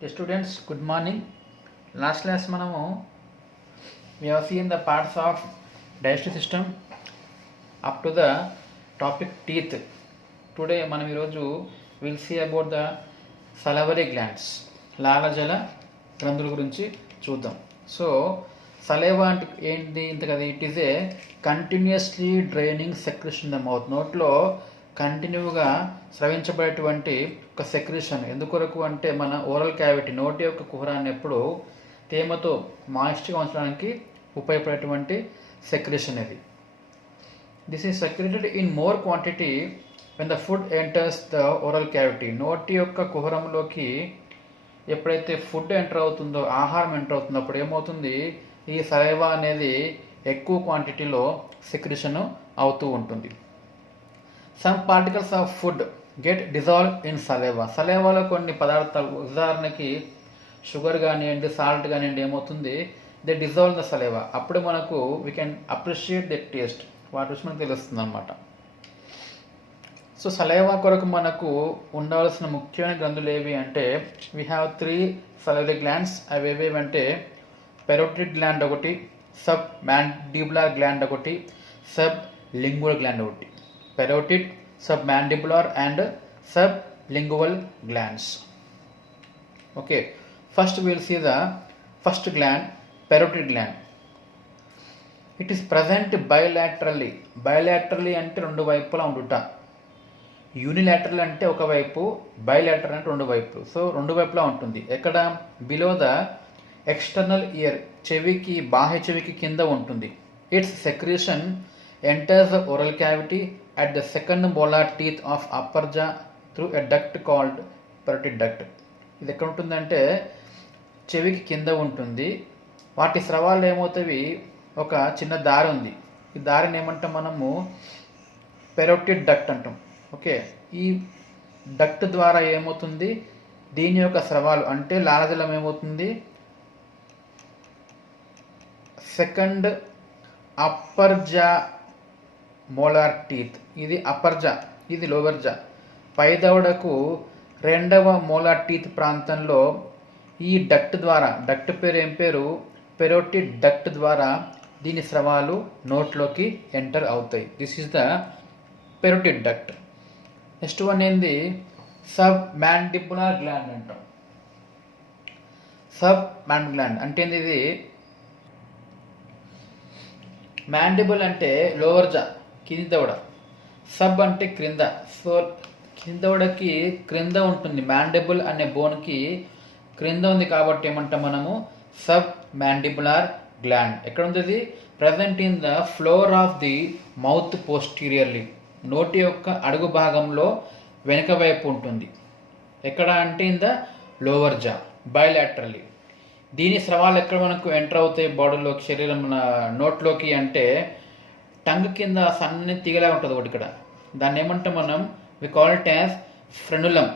Students, good morning. Last class we have seen the parts of digestive system up to the topic teeth. Today we'll see about the salivary glands. లాలజల గ్రంథుల గురించి చూద్దాం. So saliva అంటే ఏంటి ఇంత కదా, it is a continuously draining secretion the mouth. నోట్లో కంటిన్యూగా స్రవించబడేటువంటి ఒక secretion. ఎందుకొరకు అంటే మన ఓరల్ క్యావిటీ, నోటి యొక్క కుహరాన్ని ఎప్పుడు తేమతో మాయిస్ట్గా ఉంచడానికి ఉపయోగపడేటువంటి సెక్రెషన్ ఇది. This is secreted in more quantity when the food enters the oral cavity. నోటి యొక్క కుహరంలోకి ఎప్పుడైతే ఫుడ్ ఎంటర్ అవుతుందో, ఆహారం ఎంటర్ అవుతుందో, అప్పుడు ఏమవుతుంది, ఈ సలైవా అనేది ఎక్కువ క్వాంటిటీలో సెక్రెషన్ అవుతూ ఉంటుంది. Some particles of food get dissolve in saliva. సలైవాలో కొన్ని పదార్థాలు, ఉదాహరణకి షుగర్ కానివ్వండి, సాల్ట్ కానివ్వండి, ఏమవుతుంది, దే డిజాల్వ్ ద సలైవా. అప్పుడు మనకు we can appreciate the taste, వాటి రుచి మనకు తెలుస్తుంది అన్నమాట. సో సలైవా కొరకు మనకు ఉండవలసిన ముఖ్యమైన గ్రంథులు ఏవి అంటే, వీ హ్యావ్ 3 సలైవరీ గ్లాండ్స్. అవి ఏవేవంటే పెరోటిడ్ గ్లాండ్ ఒకటి, సబ్ మ్యాండిబులర్ గ్లాండ్ ఒకటి, సబ్ లింగువల్ గ్లాండ్ ఒకటి. Parotid, submandibular and sublingual glands. Okay, first will see the first gland, parotid gland. It is present bilaterally. Bilaterally అంటే రెండు వైపులా ఉండుట. Unilateral అంటే ఒకవైపు, బైలాటరల్ అంటే రెండు వైపులు. సో రెండు వైపులా ఉంటుంది. ఎక్కడ? బిలో ద ఎక్స్టర్నల్ ఇయర్, చెవికి, బాహ్య చెవికి కింద ఉంటుంది. It's secretion enters the oral cavity at the second molar teeth of upper jaw through a duct called parotid duct. ఇది ఎక్కడ ఉంటుందంటే చెవికి కింద ఉంటుంది. వాటి స్రవాలు ఏమవుతాయి, ఒక చిన్న దారి ఉంది. ఈ దారిని ఏమంటాం మనము, పెరోటిడ్ డక్ట్ అంటాం. ఓకే, ఈ డక్ట్ ద్వారా ఏమవుతుంది, దీని యొక్క స్రవాలు అంటే లాలజలం ఏమవుతుంది, సెకండ్ అప్పర్ జా మోలార్ టీత్, ఇది అప్పర్ జా, ఇది లోవర్ జా, పై దవడకు రెండవ మోలార్ టీత్ ప్రాంతంలో ఈ డక్ట్ ద్వారా, డక్ట్ పేరు ఏం పేరు, పెరోటిడ్ డక్ట్ ద్వారా దీని స్రవాలు నోట్లోకి ఎంటర్ అవుతాయి. This is the parotid duct. Next one ఏంది, సబ్ మ్యాండిబులర్ గ్లాండ్ అంటాం. సబ్ మ్యాండిబులర్ గ్లాండ్ అంటే ఏంది, ఇది మ్యాండిబుల్ అంటే లోవర్ జా, కింది దవడ. సబ్ అంటే క్రింద. సో కింద దవడకి క్రింద ఉంటుంది, మ్యాండిబుల్ అనే బోన్కి క్రింద ఉంది కాబట్టి ఏమంటాం మనము, సబ్ మ్యాండిబులర్ గ్లాండ్. ఎక్కడ ఉంది? Present in the floor of the mouth posteriorly. నోటి యొక్క అడుగు భాగంలో వెనుక వైపు ఉంటుంది. ఎక్కడ అంటే ఇన్ ద లోవర్ జా, బైలాటరల్లీ. దీని స్రవాలు ఎక్కడ మనకు ఎంటర్ అవుతాయి బాడీలోకి, శరీరం, నోట్లోకి అంటే టంగ్ కింద సన్నని తీగలా ఉంటుంది ఒకటి ఇక్కడ. దాన్ని ఏమంటాం మనం, వి కాల్ ఇట్ యాజ్ ఫ్రెనులం.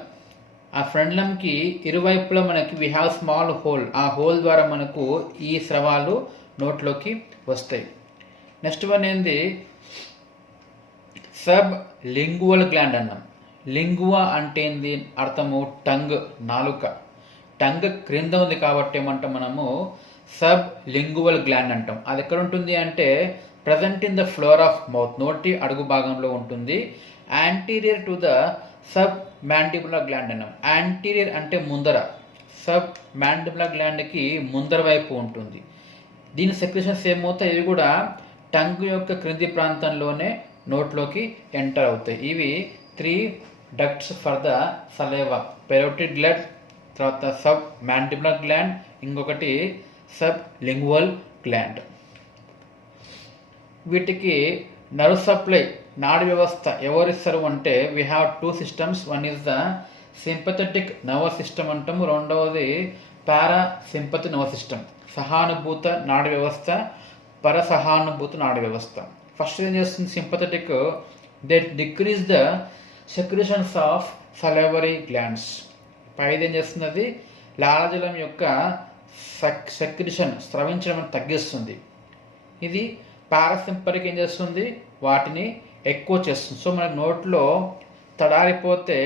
ఆ ఫ్రెనులంకి ఇరువైపులా మనకి వి హ్యావ్ స్మాల్ హోల్. ఆ హోల్ ద్వారా మనకు ఈ స్రవాలు నోట్లోకి వస్తాయి. నెక్స్ట్ వన్ ఏంది, సబ్ లింగువల్ గ్లాండ్ అన్నాం. లింగువా అంటే ఏంది అర్థము, టంగ్, నాలుక. టంగ్ క్రింద ఉంది కాబట్టి ఏమంటాం మనము, సబ్ లింగువల్ గ్లాండ్ అంటాం. అది ఎక్కడ ఉంటుంది అంటే present in the floor of mouth, నోటి అడుగు భాగంలో ఉంటుంది. Anterior to the sub mandibular gland అన్నాం. యాంటీరియర్ అంటే ముందర, సబ్ మ్యాండిబులర్ గ్లాండ్కి ముందర వైపు ఉంటుంది. దీని సెక్రెషన్స్ ఏమవుతాయి, ఇవి కూడా టంగ్ యొక్క క్రింది ప్రాంతంలోనే నోట్లోకి ఎంటర్ అవుతాయి. ఇవి 3 ducts for the saliva. Parotid gland, తర్వాత సబ్ మ్యాండిబులర్ గ్లాండ్, ఇంకొకటి సబ్ లింగువల్ గ్లాండ్. వీటికి నర్వ్ సప్లై, నాడి వ్యవస్థ ఎవరిస్తారు అంటే, we have 2 systems. One is the sympathetic nervous system అంటాము, రెండవది పారాసింపథిక్ నర్వస్ సిస్టమ్. సహానుభూత నాడి వ్యవస్థ, పరసహానుభూత నాడి వ్యవస్థ. ఫస్ట్ ఏం చేస్తుంది sympathetic, they decrease the secretions of salivary glands. పైది ఏం చేస్తుంది, లాలజలం యొక్క సెక్రెషన్, స్రవించడం తగ్గిస్తుంది. ఇది పారాసింపథిక్ ఏం చేస్తుంది, వాటిని ఎక్కువ చేస్తుంది. సో మనకు నోట్లో తడారిపోతే,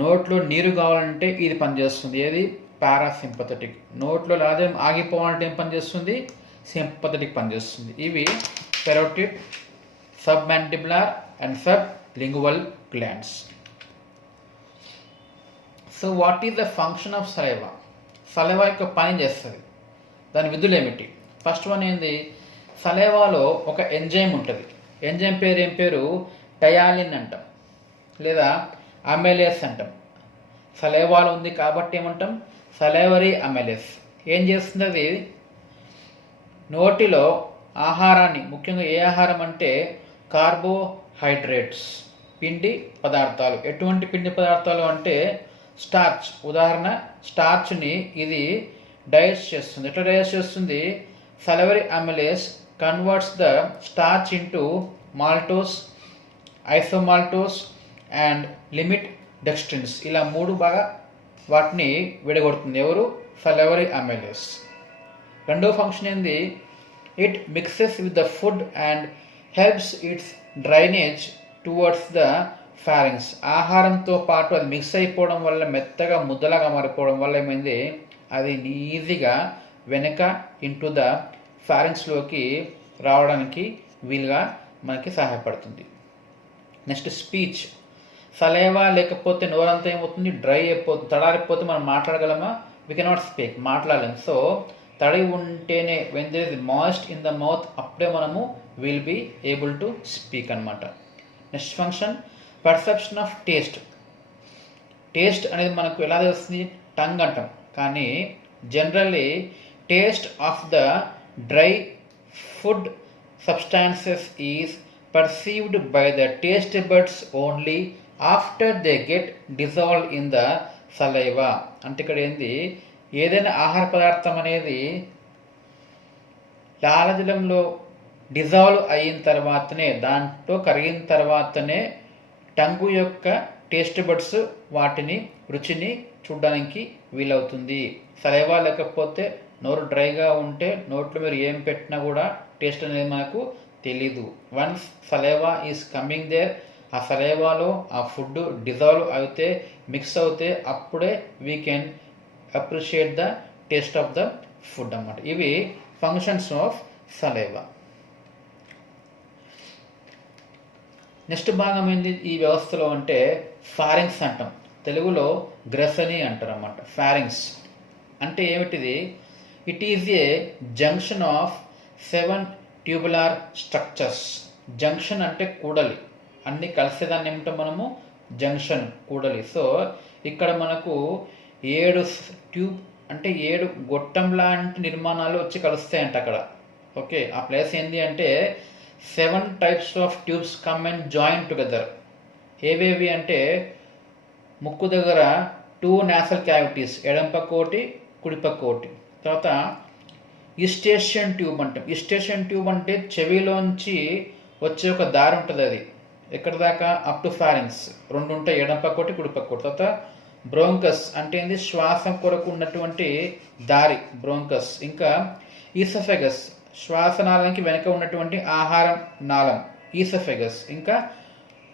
నోట్లో నీరు కావాలంటే ఇది పనిచేస్తుంది. ఏది, పారాసింపథెటిక్. నోట్లో లాలాజలం ఆగిపోవాలంటే ఏం పనిచేస్తుంది? సింపథెటిక్ పనిచేస్తుంది. ఇవి parotid, సబ్మాండిబులర్ and సబ్లింగువల్ glands. So what is the function of saliva? Saliva యొక్క పని చేస్తుంది, దాని విధులు ఏమిటి? ఫస్ట్ వన్ ఏంది? సలైవాలో ఒక ఎంజైమ్ ఉంటుంది. ఎంజైమ్ పేరు ఏం పేరు? టయాలిన్ అంటాం, లేదా అమైలేస్ అంటాం. సలైవాలో ఉంది కాబట్టి ఏమంటాం? Salivary amylase. ఏం చేస్తుంది అది? నోటిలో ఆహారాన్ని, ముఖ్యంగా ఏ ఆహారం అంటే కార్బోహైడ్రేట్స్, పిండి పదార్థాలు. ఎటువంటి పిండి పదార్థాలు అంటే స్టార్చ్. ఉదాహరణ, స్టార్చ్ని ఇది డైజెస్ట్ చేస్తుంది. ఎట్లా డైజెస్ట్ చేస్తుంది? Salivary amylase converts the starch into maltose, isomaltose and limit dextrins. ఇలా 3 బాగా వాటిని విడగొడుతుంది. ఎవరు? Salivary amylase. రెండో ఫంక్షన్ ఏంది? It mixes with the food and helps its drainage towards the pharynx. ఆహారంతో పాటు అది మిక్స్ అయిపోవడం వల్ల, మెత్తగా ముద్దలాగా మారిపోవడం వల్ల ఏమైంది? అది ఈజీగా వెనక ఇంటూ ద ఫారింగ్స్లోకి రావడానికి వీలుగా మనకి సహాయపడుతుంది. Next speech. సలైవా లేకపోతే నోరంతా ఏమవుతుంది? డ్రై అయిపోతుంది, తడారిపోతే మనం మాట్లాడగలమా? వీ కెనాట్ స్పీక్, మాట్లాడలేము. సో తడి ఉంటేనే, when there is moist in the mouth, అప్పుడే మనము will be able to speak అనమాట. Next function perception of taste. Taste అనేది మనకు ఎలా తెలుస్తుంది? టంగ్ అంటాం, కానీ generally taste of the dry food substances is perceived by the taste buds only after they get dissolved in the saliva. అంటే ఇక్కడ ఏంది? ఏదైనా ఆహార పదార్థం అనేది లాలాజలంలో డిజాల్వ్ అయిన తర్వాతనే, దాంట్లో కరిగిన తర్వాతనే టంగు యొక్క టేస్ట్ బడ్స్ వాటిని, రుచిని చూడడానికి వీలవుతుంది. సలైవా లేకపోతే, నోరు డ్రైగా ఉంటే నోట్లో మీరు ఏం పెట్టినా కూడా టేస్ట్ అనేది మనకు తెలీదు. Once saliva is coming there, ఆ సలైవాలో ఆ ఫుడ్ డిజాల్వ్ అయితే, మిక్స్ అవుతే, అప్పుడే we can appreciate the taste of the food అన్నమాట. ఇవి ఫంక్షన్స్ ఆఫ్ సలైవా. నెక్స్ట్ భాగం ఏంది ఈ వ్యవస్థలో అంటే ఫారింగ్స్ అంటాం. తెలుగులో గ్రెసనీ అంటారు అన్నమాట. ఫారింగ్స్ అంటే ఏమిటిది? It is A junction of 7 tubular structures. Junction అంటే కూడలి, అన్ని కలిసేదాన్ని ఏమిటో మనము జంక్షన్, కూడలి. సో ఇక్కడ మనకు 7 ట్యూబ్ అంటే 7 గొట్టం లాంటి నిర్మాణాలు వచ్చి కలుస్తాయంట అక్కడ. ఓకే, ఆ ప్లేస్ ఏంటి అంటే 7 types of tubes come and join together. ఏవేవి అంటే ముక్కు దగ్గర 2 నాసల్ క్యావిటీస్, ఎడం పక్క ఒకటి, కుడి పక్క ఒకటి. తర్వాత ఈస్టేషియన్ ట్యూబ్ అంటాం. ఈస్టేషియన్ ట్యూబ్ అంటే చెవిలోంచి వచ్చే ఒక దారి ఉంటుంది. అది ఎక్కడ దాకా? Up to pharynx. 2 ఉంటాయి, ఎడం పక్క ఒకటి, కుడి పక్క ఒకటి. తర్వాత బ్రోంకస్ అంటే ఏంది? శ్వాస కొరకు ఉన్నటువంటి దారి, బ్రోంకస్. ఇంకా ఈసోఫెగస్, శ్వాసనాళానికి వెనక ఉన్నటువంటి ఆహారం నాళం, ఈసోఫెగస్. ఇంకా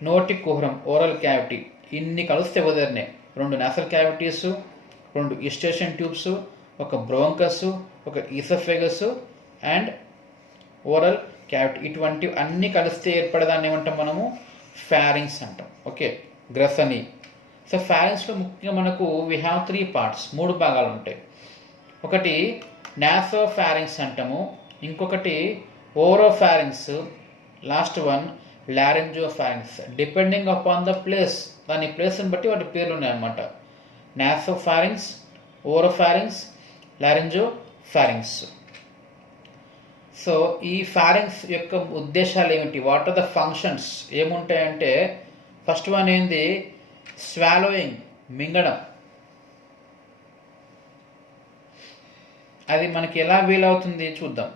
నోటి కుహరం, ఓరల్ క్యావిటీ. ఇన్ని కలిస్తే వదిలినే 2 నాసల్ క్యావిటీస్, 2 ఈస్టేషన్ ట్యూబ్స్, ఒక బ్రోంకస్, ఒక ఈసోఫెగస్ అండ్ ఓరల్ క్యావిటీ. ఇటువంటి అన్ని కలిస్తే ఏర్పడేదాన్ని ఏమంటాం మనము? ఫారింగ్స్ అంటాం. ఓకే, గ్రెసనీ. సో ఫారింగ్స్లో ముఖ్యంగా మనకు వీ హ్యావ్ 3 పార్ట్స్, 3 భాగాలు ఉంటాయి. ఒకటి నాసోఫారింగ్స్ అంటాము, ఇంకొకటి oropharynx, last one laryngopharynx. Depending upon the place, దాని ప్లేస్ని బట్టి వాటి పేర్లు ఉన్నాయన్నమాట. Nasopharynx, oropharynx, laryngopharynx. సో ఈ ఫారింగ్స్ యొక్క ఉద్దేశాలు ఏమిటి? What are the functions? ఏముంటాయంటే ఫస్ట్ వన్ ఏంది? స్వాలోయింగ్, మింగడం. అది మనకి ఎలా వీలవుతుంది చూద్దాం.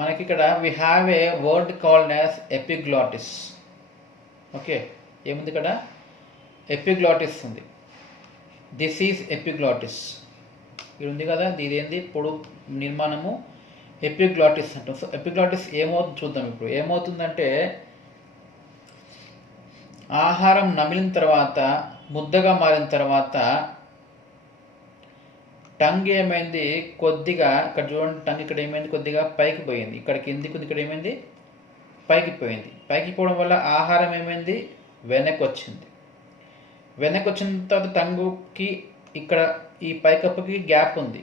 మనకి ఇక్కడ we have a word called as epiglottis. Okay, ఏముంది ఇక్కడ? ఎపిగ్లాటిస్ ఉంది. This is epiglottis. ఇది ఉంది కదా, ఇదేంది? పొడు నిర్మాణము ఎపిగ్లాటిస్ అంటాం. సో ఎపిగ్లాటిస్ ఏమవుతుంది చూద్దాం. ఇప్పుడు ఏమవుతుందంటే ఆహారం నమిలిన తర్వాత ముద్దగా మారిన తర్వాత టంగ్ ఏమైంది, కొద్దిగా ఇక్కడ చూడండి, టంగ్ ఇక్కడ ఏమైంది, కొద్దిగా పైకి పోయింది, ఇక్కడ కిందికి ఉంది, ఇక్కడ ఏమైంది, పైకి పోయింది. పైకి పోవడం వల్ల ఆహారం ఏమైంది, వెనక్కి వచ్చింది. వెనక్కి వచ్చిన తర్వాత టంగుకి ఇక్కడ ఈ పైకప్పుకి గ్యాప్ ఉంది.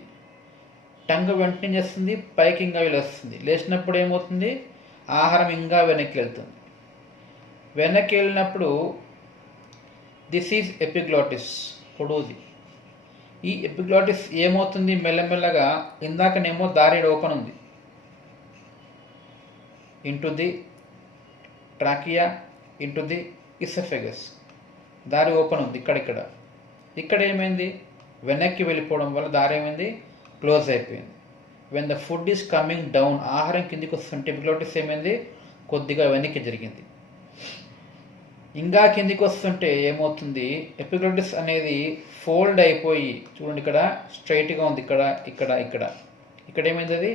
టంగ్ వెంటనే చేస్తుంది, పైకి ఇంకా లేస్తుంది. లేచినప్పుడు ఏమవుతుంది, ఆహారం ఇంకా వెనక్కి వెళ్తుంది. వెనక్కి వెళ్ళినప్పుడు దిస్ ఈజ్ ఎపిగ్లాటిస్, పొడువుది. ఈ ఎపిగ్లాటిస్ ఏమవుతుంది, మెల్లమెల్లగా ఇందాకనేమో దారి ఓపెన్ ఉంది, into the trachea, into the oesophagus, దారి ఓపెన్ ఉంది ఇక్కడ. ఇక్కడ ఏమైంది, వెనక్కి వెళ్ళిపోవడం వల్ల దారి ఏమైంది, క్లోజ్ అయిపోయింది. When the food is coming down, ఆహారం కిందికి వస్తుంటే ఎపిగ్లాటిస్ ఏమైంది, కొద్దిగా వెనక్కి జరిగింది. ఇంకా కిందికి వస్తుంటే ఏమవుతుంది, ఎపిగ్లాటిస్ అనేది ఫోల్డ్ అయిపోయి, చూడండి ఇక్కడ స్ట్రైట్గా ఉంది, ఇక్కడ ఏమైంది, అది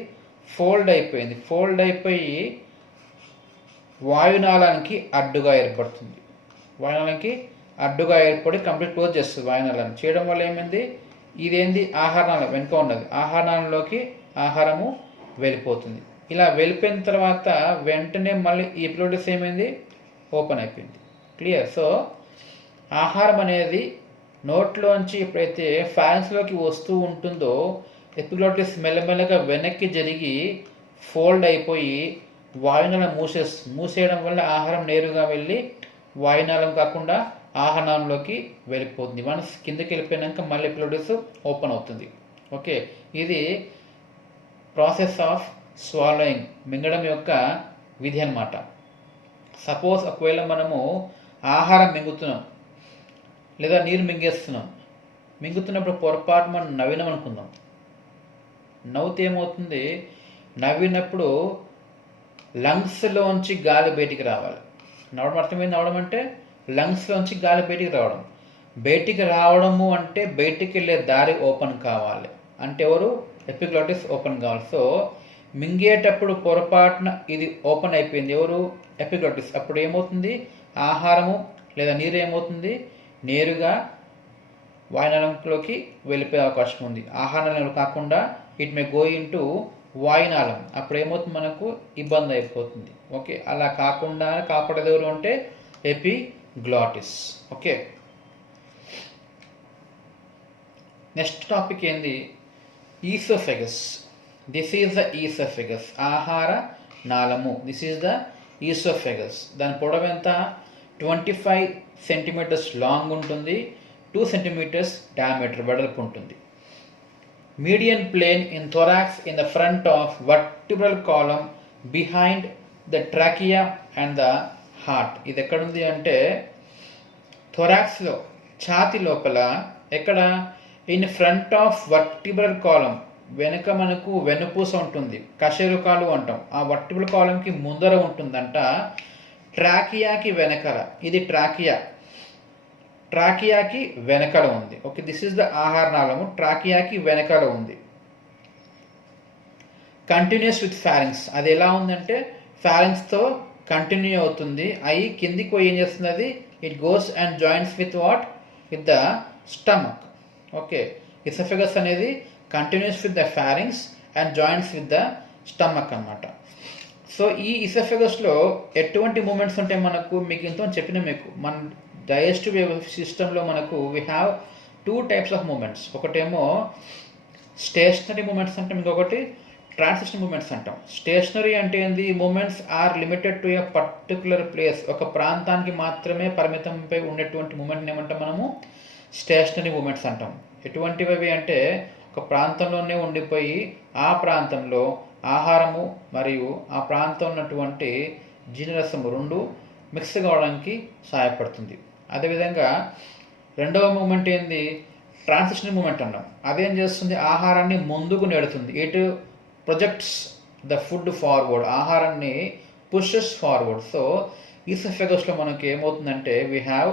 ఫోల్డ్ అయిపోయింది. ఫోల్డ్ అయిపోయి వాయునాళానికి అడ్డుగా ఏర్పడుతుంది. వాయునాళానికి అడ్డుగా ఏర్పడి కంప్లీట్ క్లోజ్ చేస్తుంది వాయునాళాన్ని. చేయడం వల్ల ఏమైంది, ఇదేంది ఆహారనాళం వెనుక ఉన్నది, ఆహారనాళంలోకి ఆహారము వెళ్ళిపోతుంది. ఇలా వెళ్ళిపోయిన తర్వాత వెంటనే మళ్ళీ ఈ ఎపిగ్లాటిస్ ఏమైంది, ఓపెన్ అయిపోయింది. క్లియర్. సో ఆహారం అనేది నోట్లోంచి ఎప్పుడైతే ఫ్యాన్స్లోకి వస్తూ ఉంటుందో ఎపిగ్లాటిస్ మెల్లమెల్లగా వెనక్కి జరిగి ఫోల్డ్ అయిపోయి వాయునాళం మూసేయడం వల్ల ఆహారం నేరుగా వెళ్ళి వాయునాళం కాకుండా ఆహారంలోకి వెళ్ళిపోతుంది. వన్స్ కిందకి వెళ్ళిపోయినాక మళ్ళీ ఎపిగ్లాటిస్ ఓపెన్ అవుతుంది. ఓకే, ఇది ప్రాసెస్ ఆఫ్ స్వాలోయింగ్, మింగడం యొక్క విధి అన్నమాట. సపోజ్ ఒకవేళ మనము ఆహారం మింగుతున్నాం లేదా నీరు మింగేస్తున్నాం, మింగుతున్నప్పుడు పొరపాటు మనం నవ్వినాం అనుకుందాం. నవ్వుతే ఏమవుతుంది, నవ్వినప్పుడు లంగ్స్లోంచి గాలి బయటికి రావాలి. నవ్వడం అర్థమైంది, నవ్వడం అంటే లంగ్స్లోంచి గాలి బయటికి రావడం. బయటికి రావడము అంటే బయటికి వెళ్ళే దారి ఓపెన్ కావాలి, అంటే ఎవరు, ఎపిగ్లాటిస్ ఓపెన్ కావాలి. సో మింగేటప్పుడు పొరపాటున ఇది ఓపెన్ అయిపోయింది, ఎవరు, ఎపిగ్లాటిస్. అప్పుడు ఏమవుతుంది, ఆహారము లేదా నీరు ఏమవుతుంది, నేరుగా వాయునాళంలోకి వెళ్ళిపోయే అవకాశం ఉంది. ఆహారం కాకుండా ఇట్ మే గో ఇంటూ వాయునాళం. అప్పుడు ఏమవుతుంది, మనకు ఇబ్బంది అయిపోతుంది. ఓకే, అలా కాకుండా కాపాడేది ఎవరు అంటే ఎపిగ్లాటిస్. ఓకే, నెక్స్ట్ టాపిక్ ఏంది, oesophagus. This is the oesophagus, ఆహార నాళము. This is the oesophagus. దాని పొడవు ఎంత, 25 సెంటీమీటర్స్ లాంగ్ ఉంటుంది, 2 సెంటీమీటర్స్ డయామీటర్ వెడల్పు ఉంటుంది. Median plane in thorax in the front of vertebral column behind the trachea and the heart. ఇది ఎక్కడుంది అంటే థొరాక్స్లో, ఛాతి లోపల, ఎక్కడ, in front of vertebral column, వెనుక మనకు వెన్నుపూస ఉంటుంది, కశేరుకాలు అంటాం. ఆ వర్టిబ్రల్ కాలంకి ముందర ఉంటుందంట, ట్రాకియాకి వెనకల. ఇది ట్రాకియాకి వెనకల ఉంది. ఓకే, దిస్ ఇస్ ద ఆహారనాళము, ట్రాకియాకి వెనకల ఉంది. కంటిన్యూస్ విత్ ఫారింగ్స్, అది ఎలా ఉందంటే ఫారింగ్స్తో కంటిన్యూ అవుతుంది. అయి కిందికి పోయి ఏం చేస్తుంది, అది it goes and joints with what, with the stomach. Okay, oesophagus అనేది continues with the pharynx and joints with the stomach అన్నమాట. సో ఈ ఇసోఫెగస్లో ఎటువంటి మూమెంట్స్ ఉంటాయి మనకు, మీకు ఎంతో చెప్పిన, మీకు మన డైజెస్టివ్ సిస్టంలో మనకు we have 2 types of movements. ఒకటేమో స్టేషనరీ మూమెంట్స్ అంటాం, ఇంకొకటి ట్రాన్సిషన్ మూమెంట్స్ అంటాం. స్టేషనరీ అంటే ఏంది, movements are limited to a particular place, ఒక ప్రాంతానికి మాత్రమే పరిమితంపై ఉండేటువంటి మూమెంట్ని ఏమంటాం మనము, స్టేషనరీ మూమెంట్స్ అంటాం. ఎటువంటివి అంటే ఒక ప్రాంతంలోనే ఉండిపోయి ఆ ప్రాంతంలో ఆహారము మరియు ఆ ప్రాంతం ఉన్నటువంటి జీర్ణరసము రెండు మిక్స్ కావడానికి సహాయపడుతుంది. అదేవిధంగా రెండవ మూమెంట్ ఏంది, ట్రాన్సిషన్ మూమెంట్ అన్నాం. అదేం చేస్తుంది, ఆహారాన్ని ముందుకు నెడుతుంది. It projects the food forward, ఆహారాన్ని పుషెస్ ఫార్వర్డ్. సో ఈసోఫెగస్లో మనకి ఏమవుతుందంటే వీ హ్యావ్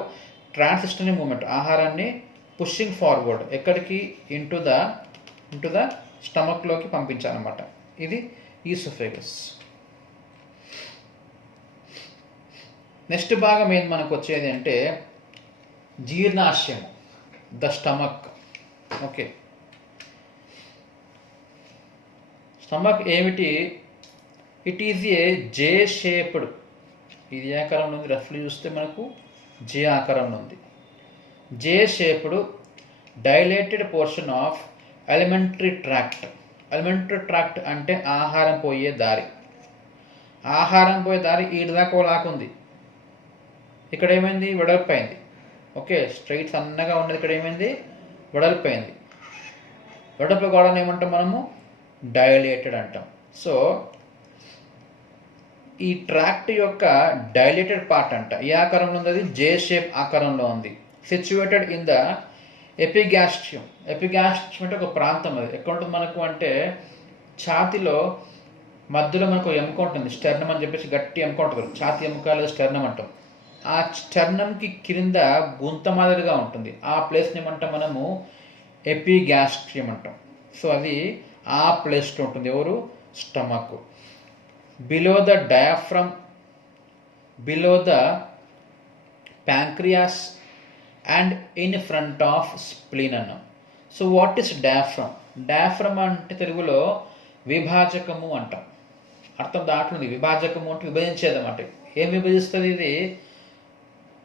ట్రాన్సిషనరీ మూమెంట్, ఆహారాన్ని పుషింగ్ ఫార్వర్డ్, ఎక్కడికి, ఇంటూ ద స్టమక్లోకి పంపించాలన్నమాట. ఇది ఈసోఫెగస్. నెక్స్ట్ భాగం ఏంది మనకు వచ్చేది అంటే జీర్ణాశయం, ద స్టమక్. ఓకే, స్టమక్ ఏమిటి? It is a J shaped, ఇది ఏ ఆకారంలో ఉంది? రఫ్లీ చూస్తే మనకు జే ఆకారంలో ఉంది. J shaped dilated portion of alimentary tract. Alimentary tract అంటే ఆహారం పోయే దారి. ఆహారం పోయే దారి ఈడు దాకా లాకుంది. ఇక్కడ ఏమైంది? వెడల్పైంది. ఓకే, స్ట్రైట్ సన్నగా ఉన్నది ఇక్కడ ఏమైంది? వెడల్పైంది. వెడల్పు గోడను ఏమంటాం మనము? డైలేటెడ్ అంటాం. సో ఈ ట్రాక్ట్ యొక్క డైలేటెడ్ పార్ట్ అంట ఏ ఆకారంలో ఉంది? అది జే షేప్ ఆకారంలో ఉంది. Situated in the epigastrium. Epigastrium అంటే ఒక ప్రాంతం. అది ఎక్కడ ఉంటుంది మనకు అంటే ఛాతిలో మధ్యలో మనకు ఎముక ఉంటుంది, స్టెర్నమ్ అని చెప్పేసి గట్టి ఎముక ఉంటుంది. ఛాతి ఎముక లేదా స్టెర్నమ్ అంటాం. ఆ స్టెర్నమ్కి క్రింద గుంత మాదిరిగా ఉంటుంది. ఆ ప్లేస్ని ఏమంటాం మనము? ఎపిగాస్ట్రియం అంటాం. సో అది ఆ ప్లేస్లో ఉంటుంది. ఎవరు? Stomach. Below the diaphragm, below the pancreas and in front of spleen అన్నాం. So what is diaphragm? Diaphragm అంటే తెలుగులో విభాజకము అంటాం. అర్థం దాంట్లో విభాజకము అంటే విభజించేది అన్నమాట. ఏం విభజిస్తుంది ఇది?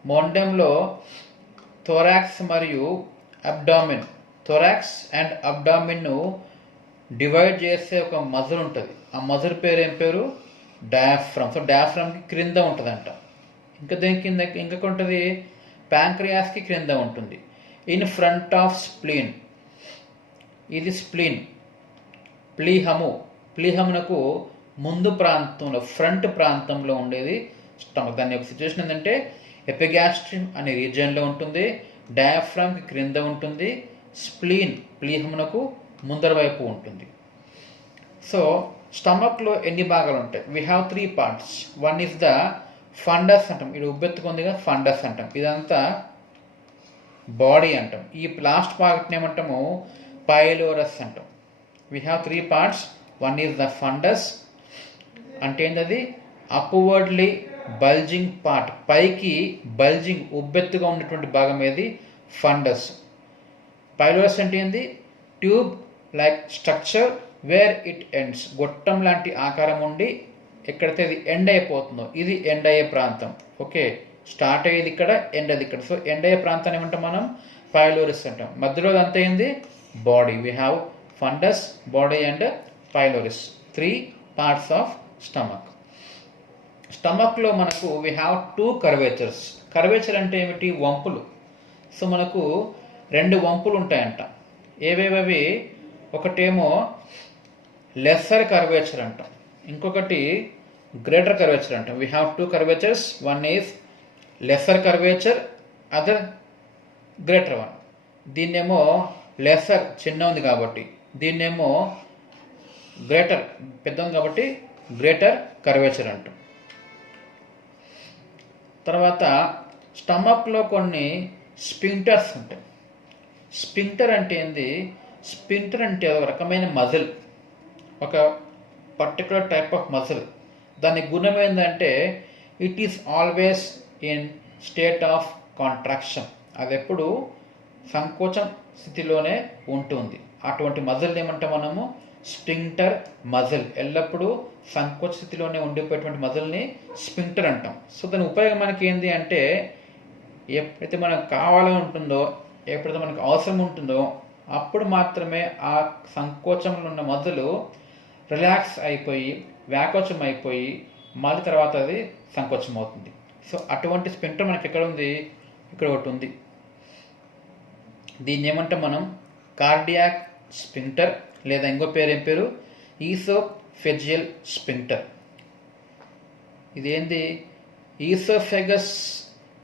మొండెంలో థొరాక్స్ మరియు అబ్డామిన్, థొరాక్స్ అండ్ అబ్డామిన్ను డివైడ్ చేసే ఒక మజిల్ ఉంటుంది. ఆ మజిల్ పేరు ఏం పేరు? డయాఫ్రమ్. సో డయాఫ్రమ్కి క్రింద ఉంటుందంట. ఇంకా దేని కింద ఇంకొక ఉంటుంది? ప్యాంక్రియాస్కి క్రింద ఉంటుంది. ఇన్ ఫ్రంట్ ఆఫ్ స్ప్లీన్, ఇది స్ప్లీన్. ప్లీహము, ప్లీహమునకు ముందు ప్రాంతంలో, ఫ్రంట్ ప్రాంతంలో ఉండేది స్టమక్. దాని యొక్క సిచ్యువేషన్ ఏంటంటే ఎపిగాస్ట్రియం అనే రీజియన్లో ఉంటుంది, డయాఫ్రామ్కి క్రింద ఉంటుంది, స్ప్లీన్ ప్లీహమునకు ముందర వైపు ఉంటుంది. సో స్టమక్లో ఎన్ని భాగాలు ఉంటాయి? We have 3 parts. One is the fundus అంటాం. ఇది ఉబ్బెత్తుకుందిగా ఫండస్ అంటాం. ఇదంతా బాడీ అంటాం. ఈ లాస్ట్ పార్ట్ని ఏమంటాము? పైలోరస్ అంటాం. We have 3 parts. One is the fundus అంటే ఏంటది? అప్వర్డ్లీ బల్జింగ్ పార్ట్, పైకి బల్జింగ్ ఉబ్బెత్తుగా ఉన్నటువంటి భాగం ఏది? ఫండస్. పైలోరస్ అంటే ఏంది? Tube like structure where it ends, గొట్టం లాంటి ఆకారం ఉండి ఎక్కడైతే ఇది ఎండ్ అయిపోతుందో ఇది ఎండ్ అయ్యే ప్రాంతం. ఓకే, స్టార్ట్ అయ్యేది ఇక్కడ, ఎండ్ అయ్యేది ఇక్కడ. సో ఎండ్ అయ్యే ప్రాంతాన్ని ఏమంటాం మనం? పైలోరిస్ అంటాం. మధ్యలో అంతా ఏంది? Body. We have fundus, body and pylorus. 3 parts of stomach. స్టమక్లో మనకు వీ హ్యావ్ 2 కర్వేచర్స్. కర్వేచర్ అంటే ఏమిటి? వంపులు. సో మనకు 2 వంపులు ఉంటాయంట. ఏవేవి? ఒకటేమో లెస్సర్ కర్వేచర్ అంటాం, ఇంకొకటి గ్రేటర్ కర్వేచర్ అంటాం. We have 2 curvatures. One is lesser curvature, other greater one. దీన్నేమో లెస్సర్ చిన్న ఉంది కాబట్టి, దీన్నేమో గ్రేటర్ పెద్ద ఉంది కాబట్టి గ్రేటర్ కర్వేచర్ అంటాం. తర్వాత స్టమక్లో కొన్ని స్పింక్టర్స్ ఉంటాయి. స్పింక్టర్ అంటే ఏంది? స్పింక్టర్ అంటే ఒక రకమైన మజిల్, ఒక పర్టికులర్ టైప్ ఆఫ్ మజిల్. దాని గుణం ఏంటంటే it is always in state of contraction. అది ఎప్పుడు సంకోచం స్థితిలోనే ఉంటుంది. అటువంటి మజిల్ ఏమంటాం మనము? Sphincter muscle. ఎల్లప్పుడూ సంకోచ స్థితిలోనే ఉండిపోయేటువంటి మజిల్ని స్పింక్టర్ అంటాం. సో దాని ఉపయోగం మనకి ఏంటి అంటే ఎప్పుడైతే మనకు కావాలని ఉంటుందో, ఎప్పుడైతే మనకు అవసరం ఉంటుందో అప్పుడు మాత్రమే ఆ సంకోచంలో ఉన్న మజిల్ రిలాక్స్ అయిపోయి వ్యాకోచం అయిపోయి మళ్ళీ తర్వాత అది సంకోచం అవుతుంది. సో అటువంటి స్పింక్టర్ మనకి ఎక్కడ ఉంది? ఇక్కడ ఒకటి ఉంది. దీన్ని ఏమంటాం మనం? కార్డియాక్ స్పింక్టర్, లేదా ఇంకో పేరు ఏం పేరు? ఈసోఫెజియల్ స్పింక్టర్. ఇదేంది? Oesophagus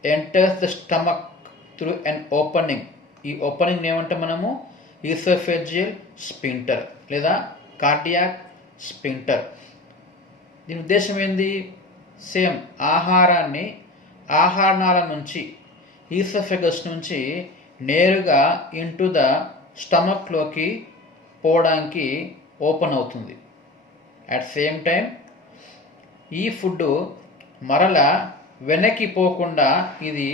enters the stomach through an opening. ఈ ఓపెనింగ్ ఏమంటాం మనము? ఈసోఫెజియల్ స్పింక్టర్ లేదా కార్డియాక్ స్పింక్టర్. దీని ఉద్దేశం ఏంది? సేమ్ ఆహారాన్ని ఆహారనాళ నుంచి, ఈసోఫెగస్ నుంచి నేరుగా ఇంటూ ద స్టమక్లోకి పోవడానికి ఓపెన్ అవుతుంది. అట్ సేమ్ టైం ఈ ఫుడ్ మరలా వెనక్కి పోకుండా ఇది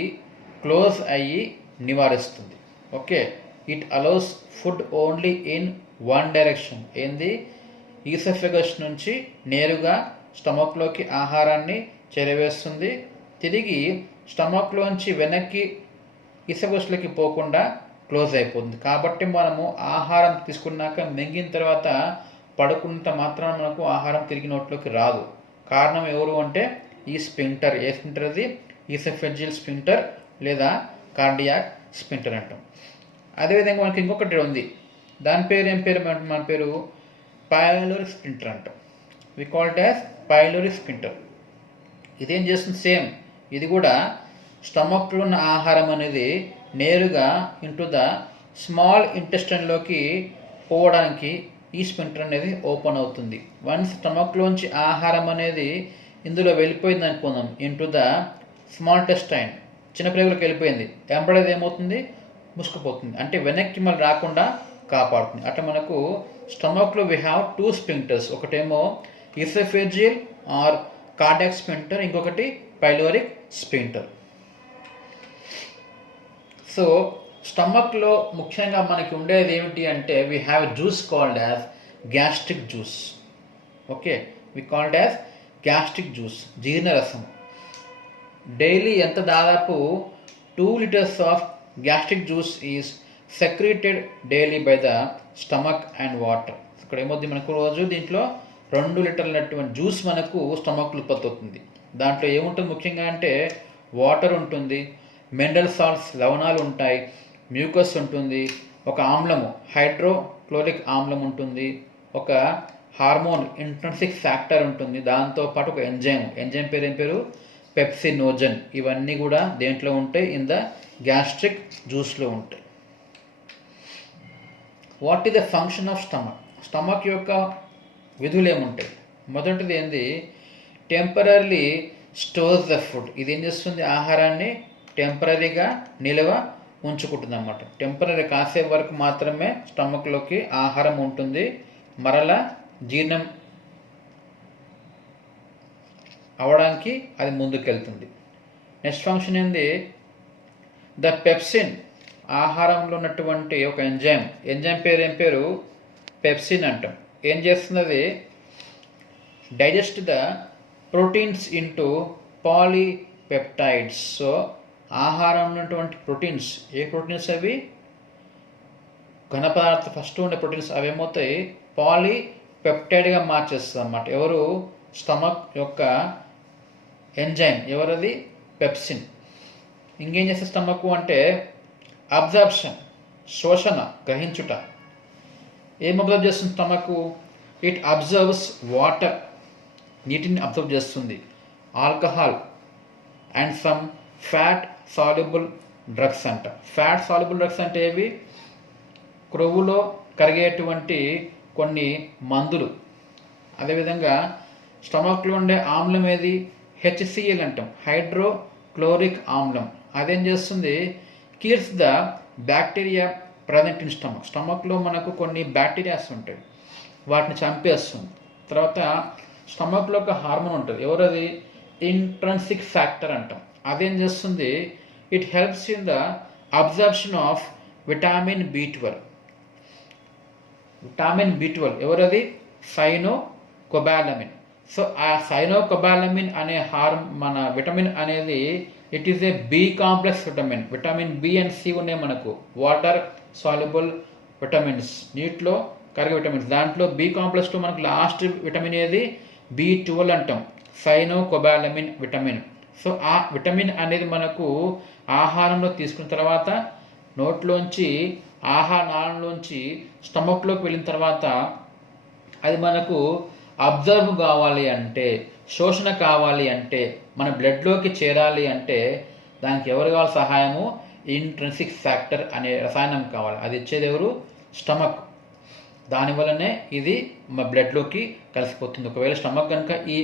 క్లోజ్ అయ్యి నివారిస్తుంది. Okay, it allows food only in one direction. ఏంది? ఈసోఫేగస్ నుంచి నేరుగా స్టమక్లోకి ఆహారాన్ని చేరవేస్తుంది. తిరిగి స్టమక్లోంచి వెనక్కి ఈసోఫేగస్లోకి పోకుండా క్లోజ్ అయిపోతుంది. కాబట్టి మనము ఆహారం తీసుకున్నాక మింగిన తర్వాత పడుకున్నంత మాత్రాన మనకు ఆహారం తిరిగి నోట్లోకి రాదు. కారణం ఎవరు అంటే ఈ స్పింక్టర్. ఏ స్పింక్టర్ అది? ఈసోఫేజియల్ స్పింక్టర్ లేదా కార్డియాక్ స్పింక్టర్ అంటాం. అదేవిధంగా మనకి ఇంకొకటి ఉంది, దాని పేరు ఏం పేరు? మన పేరు పైలోరీ స్పింక్టర్ అంటాం. We call it as pylori sphincter. ఇదేం చేస్తుంది? సేమ్ ఇది కూడా స్టమక్లో ఉన్న ఆహారం అనేది నేరుగా ఇంటూ ద స్మాల్ ఇంటెస్టైన్లోకి పోవడానికి ఈ స్పింక్టర్ అనేది ఓపెన్ అవుతుంది. వన్స్ స్టమక్లోంచి ఆహారం అనేది ఇందులో వెళ్ళిపోయింది అనుకుందాం, ఇంటూ ద స్మాల్ ఇంటెస్టైన్, చిన్న ప్రేగులకు వెళ్ళిపోయింది, ఎంబడేది ఏమవుతుంది? మూసుకుపోతుంది. అంటే వెనక్కి మళ్ళీ రాకుండా కాపాడుతుంది. అట్లా మనకు స్టమక్లో వీ హ్యావ్ టూ స్పింక్టర్స్. ఒకటేమో ఈసోఫేజియల్ ఆర్ కార్డియాక్ స్పింక్టర్, ఇంకొకటి పైలోరిక్ స్పింక్టర్. సో స్టమక్లో ముఖ్యంగా మనకి ఉండేది ఏమిటి అంటే we have juice called as gastric juice. Okay, we called as gastric juice, జీర్ణరసం. డైలీ ఎంత దాదాపు 2 liters of gastric juice is secreted daily by the stomach and water. ఇక్కడ ఏమవుతుంది? మనకు రోజు దీంట్లో 2 లీటర్లటువంటి జ్యూస్ మనకు స్టమక్లో ఉత్పత్తి అవుతుంది. దాంట్లో ఏముంటుంది ముఖ్యంగా అంటే వాటర్ ఉంటుంది, మినరల్ సాల్ట్స్ లవణాలు ఉంటాయి, మ్యూకస్ ఉంటుంది, ఒక ఆమ్లము హైడ్రోక్లోరిక్ ఆమ్లం ఉంటుంది, ఒక హార్మోన్ ఇంట్రిన్సిక్ ఫ్యాక్టర్ ఉంటుంది, దాంతోపాటు ఒక ఎంజైమ్ పేరు ఏం పేరు? పెప్సినోజన్. ఇవన్నీ కూడా దేంట్లో ఉంటాయి? ఇన్ ద గ్యాస్ట్రిక్ జ్యూస్లో ఉంటాయి. What is the function of stomach? Stomach యొక్క విధులు ఏముంటాయి? మొదటిది ఏంది? Temporary stores the food. ఇది ఏం చేస్తుంది? ఆహారాన్ని టెంపరీగా నిల్వ ఉంచుకుంటుంది అన్నమాట. టెంపరీ కాసేపు వరకు మాత్రమే స్టమక్లోకి ఆహారం ఉంటుంది, మరలా జీర్ణం అవడానికి అది ముందుకెళ్తుంది. నెక్స్ట్ ఫంక్షన్ ఏంది? The pepsin. ఆహారంలో ఉన్నటువంటి ఒక ఎంజైమ్ పేరు ఏం పేరు? పెప్సిన్ అంటాం. ఏం చేస్తుంది? అది digest the proteins into polypeptides. So ఆహారంలో ఉన్నటువంటి ప్రోటీన్స్, ఏ ప్రోటీన్స్ అవి? ఘన పదార్థ ఫస్ట్ ఉండే ప్రోటీన్స్ అవి ఏమవుతాయి? పాలీపెప్టైడ్గా మార్చేస్తుంది అన్నమాట. ఎవరు? స్టమక్ యొక్క ఎంజైమ్. ఎవరది? పెప్సిన్. ఇంకేం చేస్తే స్టమక్ అంటే అబ్జర్ప్షన్, శోషణ, గ్రహించుట. ఏం అబ్జర్వ్ చేస్తుంది స్టమక్? ఇట్ అబ్జర్వ్స్ వాటర్, నీటిని అబ్జర్వ్ చేస్తుంది, alcohol and some fat soluble drugs అంట. ఫ్యాట్ సాల్యుబుల్ డ్రగ్స్ అంటే ఏవి? క్రొవ్వులో కరిగేటువంటి కొన్ని మందులు. అదేవిధంగా స్టమక్లో ఉండే ఆమ్లం ఏది? HCl అంటాం, హైడ్రోక్లోరిక్ ఆమ్లం. అదేం చేస్తుంది? Kills the bacteria present in stomach. స్టమక్లో మనకు కొన్ని బ్యాక్టీరియాస్ ఉంటాయి, వాటిని చంపేస్తుంది. తర్వాత స్టమక్లో ఒక హార్మోన్ ఉంటుంది, ఎవరది? ఇంట్రిన్సిక్ ఫ్యాక్టర్ అంటాం. అదేం చేస్తుంది? It helps in the absorption of vitamin B12. Vitamin B12 ఎవరది? సైనోకొబాలమిన్. సో ఆ సైనోకొబాలమిన్ అనే మన విటమిన్ అనేది it is a B complex vitamin. Vitamin B and C ఉన్నాయి మనకు, వాటర్ సాల్యుబుల్ విటమిన్స్, నీటిలో కరిగే విటమిన్స్. దాంట్లో B కాంప్లెక్స్లో మనకు లాస్ట్ విటమిన్ ఏది? B12 అంటాం, సైనోకొబాలమిన్ విటమిన్. సో ఆ విటమిన్ అనేది మనకు ఆహారంలో తీసుకున్న తర్వాత నోట్లోంచి నాళంలోంచి స్టమక్లోకి వెళ్ళిన తర్వాత అది మనకు అబ్జర్వ్ కావాలి అంటే, శోషణ కావాలి అంటే, మన బ్లడ్లోకి చేరాలి అంటే దానికి ఎవరు కావాలి సహాయము? ఇంట్రిన్సిక్ ఫ్యాక్టర్ అనే రసాయనం కావాలి. అది ఇచ్చేది ఎవరు? స్టమక్. దానివల్లనే ఇది మా బ్లడ్లోకి కలిసిపోతుంది. ఒకవేళ స్టమక్ కనుక ఈ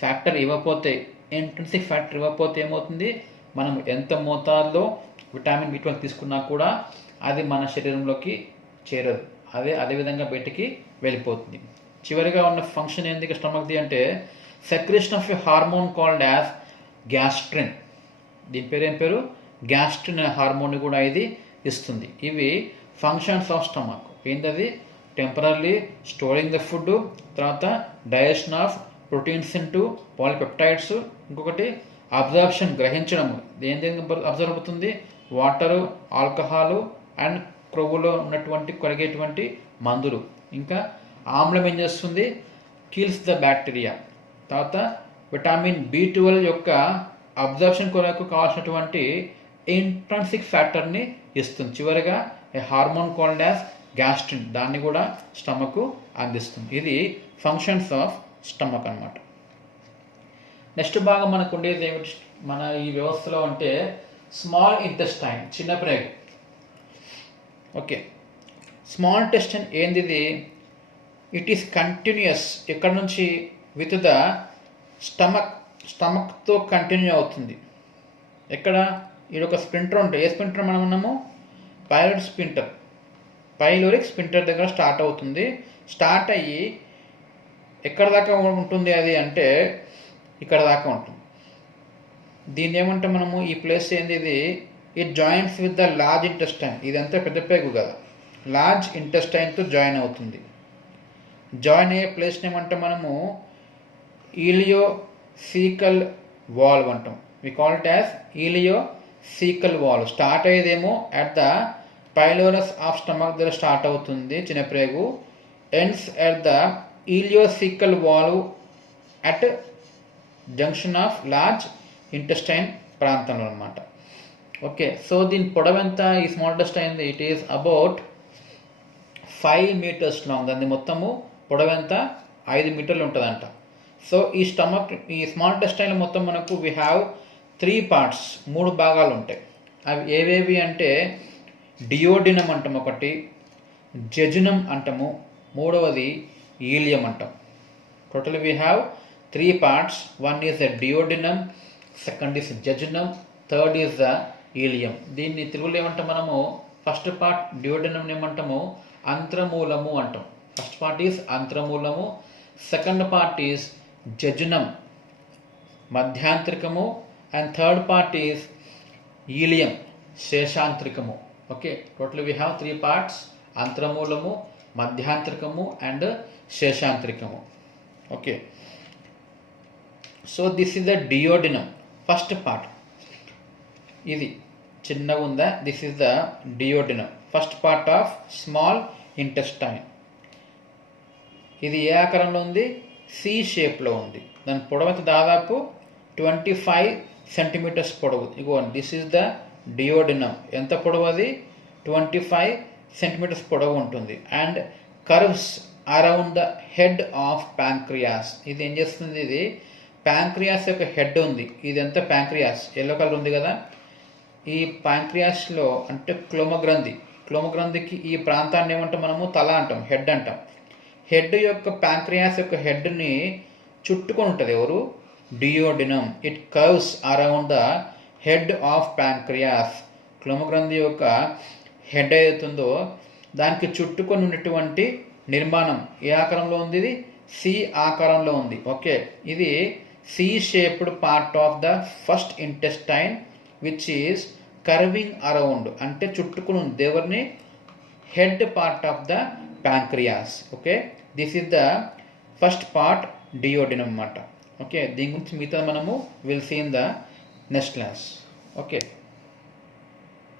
ఫ్యాక్టర్ ఇవ్వకపోతే, ఇంట్రిన్సిక్ ఫ్యాక్టర్ ఇవ్వకపోతే ఏమవుతుంది? మనం ఎంత మోతాదులో విటామిన్ B12 తీసుకున్నా కూడా అది మన శరీరంలోకి చేరదు, అదేవిధంగా బయటికి వెళ్ళిపోతుంది. చివరిగా ఉన్న ఫంక్షన్ ఏంది స్టమక్ది అంటే secretion of a hormone called as gastrin. దీని పేరు ఏం పేరు? గ్యాస్ట్రిన్ అనే హార్మోన్ కూడా ఇది ఇస్తుంది. ఇవి ఫంక్షన్స్ ఆఫ్ స్టమక్. ఏంటది? టెంపరీ స్టోరింగ్ ద ఫుడ్, తర్వాత digestion of proteins into polypeptides, ఇంకొకటి అబ్జర్ప్షన్ గ్రహించడం. దేని అబ్జర్వ్ అవుతుంది? వాటరు, ఆల్కహాలు అండ్ క్రొవ్వులో ఉన్నటువంటి కరిగేటువంటి మందులు. ఇంకా ఆమ్లం ఏం చేస్తుంది? Kills the bacteria. తర్వాత విటమిన్ B12 యొక్క అబ్జర్ప్షన్ కొరకు కావాల్సినటువంటి ఇంట్రాన్సిక్ ఫ్యాక్టర్ని ఇస్తుంది. చివరిగా ఏ హార్మోన్ కాల్డ్ యాజ్ గ్యాస్ట్రిన్, దాన్ని కూడా స్టమక్ అందిస్తుంది. ఇది ఫంక్షన్స్ ఆఫ్ స్టమక్ అన్నమాట. నెక్స్ట్ భాగం మనకు ఉండేది ఏమిటి మన ఈ వ్యవస్థలో అంటే స్మాల్ ఇంటెస్టైన్, చిన్న ప్రేగు. ఓకే, స్మాల్ ఇంటెస్టైన్ ఏంది? ఇది ఇట్ ఈస్ కంటిన్యూస్. ఎక్కడ నుంచి? విత్ ద స్టమక్తో కంటిన్యూ అవుతుంది. ఎక్కడ? ఇది ఒక స్పింటర్ ఉంటుంది. ఏ స్పింటర్ మనం ఉన్నాము? పైలోరిక్ స్పింటర్ దగ్గర స్టార్ట్ అవుతుంది. స్టార్ట్ అయ్యి ఎక్కడ దాకా ఉంటుంది అది అంటే ఇక్కడ దాకా ఉంటుంది. దీన్ని ఏమంటే మనము ఈ ప్లేస్ ఏంది? ఇది it joints with the large intestine. ఇదంతా పెద్ద పేగు కదా, లార్జ్ ఇంటెస్టైన్తో జాయిన్ అవుతుంది. జాయిన్ అయ్యే ప్లేస్ని ఏమంటే మనము ఇలియోసీకల్ వాల్వ్ అంటాం. We call it as ileocaecal valve. Start అయ్యేదేమో at the pylorus of stomach దగ్గర స్టార్ట్ అవుతుంది చిన్న ప్రేగు. Ends at the ileocaecal valve at junction of large intestine ప్రాంతంలో అనమాట. ఓకే, సో దీని పొడవు ఎంత? ఈ small intestine it is about 5 meters long. దాన్ని మొత్తము పొడవు ఎంత? 5 మీటర్లు ఉంటుందంట. సో ఈ స్మాల్ ఇంటెస్టైన్ మొత్తం మనకు వీ హ్యావ్ 3 parts, 3 భాగాలు ఉంటాయి. అవి ఏవేవి అంటే డియోడినం అంటాం ఒకటి, జెజునం అంటాము, మూడవది ఈలియం అంటాం. Total we have 3 parts. One is the duodenum, second is jejunum, third is the ileum. దీన్ని తెలుగులో ఏమంటాం మనము? ఫస్ట్ పార్ట్ డియోడెనం ఏమంటాము? అంత్రమూలము అంటాం. ఫస్ట్ పార్ట్ ఈజ్ అంత్రమూలము, సెకండ్ పార్ట్ ఈజ్ జెజునం మధ్యాంత్రికము, and third part is ileum శేషాంత్రికము. Okay, total we have 3 parts: అంత్రమూలము, మధ్యాంత్రికము అండ్ శేషాంత్రికము. Okay, so this is the duodenum first part. ఇది చిన్నగా ఉందా? This is the duodenum first part of small intestine. ఇది ఏ ఆకారంలో ఉంది? సి షేప్లో ఉంది. దాని పొడవు దాదాపు 25 centimeters పొడవు. ఇగో దిస్ ఇస్ ద డియోడినం. ఎంత పొడవు అది? 25 centimeters పొడవు ఉంటుంది. And curves around the head of pancreas. ఇది ఏం చేస్తుంది? ఇది ప్యాంక్రియాస్ యొక్క హెడ్ ఉంది. ఇది ఎంత? ప్యాంక్రియాస్ ఎల్లో కలర్ ఉంది కదా. ఈ ప్యాంక్రియాస్లో అంటే క్లోమగ్రంథికి ఈ ప్రాంతాన్ని ఏమంటాం మనము? తల అంటాం, హెడ్ అంటాం. హెడ్ యొక్క ప్యాంక్రియాస్ యొక్క హెడ్ని చుట్టుకొని ఉంటుంది. ఎవరు? Duodenum. It curves around the head of pancreas. క్లోమగ్రంథి యొక్క హెడ్ ఏదైతుందో దానికి చుట్టుకొని ఉన్నటువంటి నిర్మాణం ఏ ఆకారంలో ఉంది? ఇది సి ఆకారంలో ఉంది. ఓకే, ఇది C shaped part of the first intestine which is curving around, అంటే చుట్టుకుని ఉంది ఎవరిని? Head part of the pancreas. Okay, this is the first part duodenum అన్నమాట. ఓకే, దీని గురించి మిగతా మనము will see in the next class. Okay.